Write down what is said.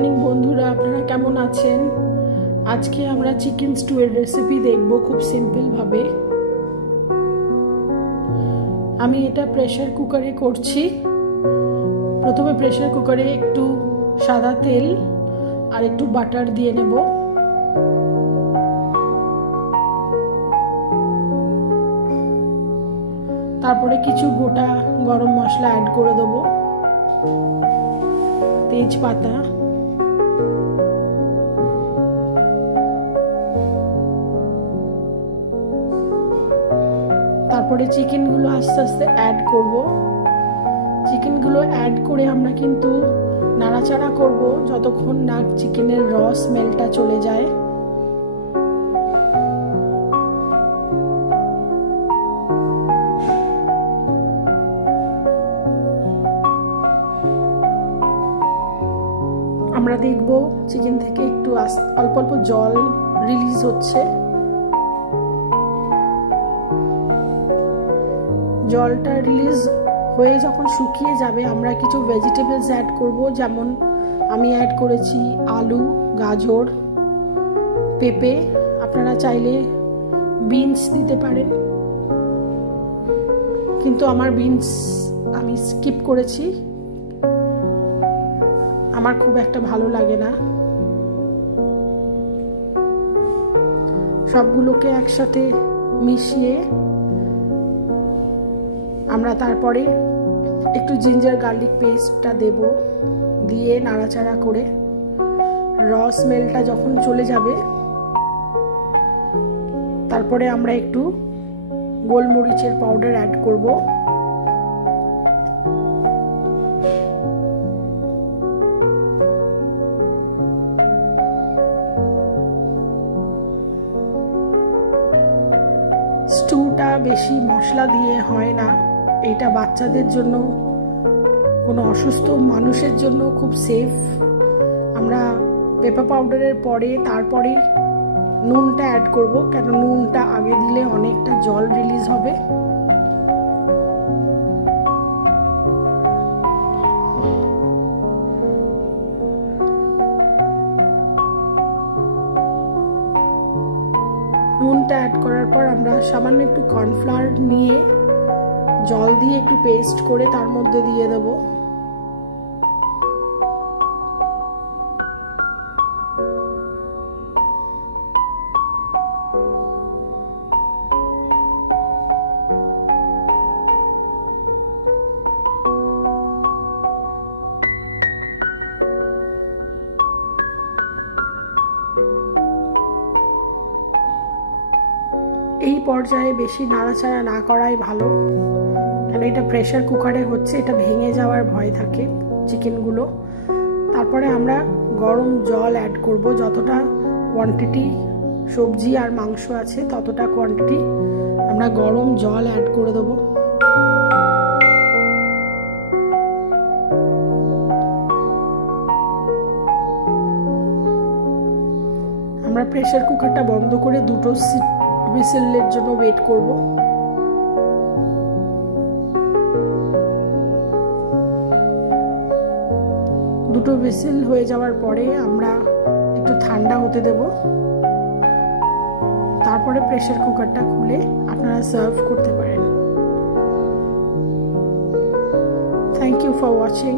Morning বন্ধুরা, আপনারা কেমন আছেন? আজকে আমরা চিকেন স্টু এর রেসিপি দেখব খুব সিম্পল ভাবে। আমি এটা প্রেসার কুকারে করছি। প্রথমে প্রেসার কুকারে একটু সাদা তেল আর একটু বাটার দিয়ে নেব। তারপরে কিছু গোটা গরম মশলা অ্যাড করে দেব, তেজপাতা, তারপরে চিকেনগুলো আস্তে আস্তে অ্যাড করব। চিকেনগুলো অ্যাড করে আমরা কিন্তু নাড়াচাড়া করব যতক্ষণ না চিকেনের র স্মেলটা চলে যায়। আমরা দেখব চিকেন থেকে একটু অল্প অল্প জল রিলিজ হচ্ছে। জলটা রিলিজ হয়ে যখন শুকিয়ে যাবে আমরা কিছু ভেজিটেবলস অ্যাড করব। যেমন আমি অ্যাড করেছি আলু, গাজর, পেঁপে। আপনারা চাইলে বিনস দিতে পারেন, কিন্তু আমার বিনস আমি স্কিপ করেছি, আমার খুব একটা ভালো লাগে না। সবগুলোকে একসাথে মিশিয়ে আমরা তারপরে একটু জিঞ্জার গার্লিক পেস্টটা দেব, দিয়ে নাড়াচাড়া করে র স্মেলটা যখন চলে যাবে তারপরে আমরা একটু গোলমরিচের পাউডার অ্যাড করব। স্টুটা বেশি মশলা দিয়ে হয় না, এটা বাচ্চাদের জন্য, কোনো অসুস্থ মানুষের জন্য খুব সেফ। আমরা পেপার পাউডারের পরে তারপরে নুনটা অ্যাড করব, কেন নুনটা আগে দিলে অনেকটা জল রিলিজ হবে। নুনটা অ্যাড করার পর আমরা সামান্য একটু কর্নফ্লাওয়ার নিয়ে জল দিয়ে একটু পেস্ট করে তার মধ্যে দিয়ে দেব। এই পর্যায়ে বেশি নাড়াচাড়া না করাই ভালো, কারণ এটা প্রেসার কুকারে হচ্ছে, এটা ভেঙে যাওয়ার ভয় থাকে চিকেনগুলো। তারপরে আমরা গরম জল অ্যাড করব, যতটা কোয়ান্টিটি সবজি আর মাংস আছে ততটা কোয়ান্টিটি আমরা গরম জল অ্যাড করে দেব। আমরা প্রেসার কুকারটা বন্ধ করে দুটো হুইসেলের জন্য ওয়েট করব। দুটো হুইসেল হয়ে যাওয়ার পরে আমরা একটু ঠান্ডা হতে দেব, তারপরে প্রেসার কুকারটা খুলে আপনারা সার্ভ করতে পারেন। Thank you for watching.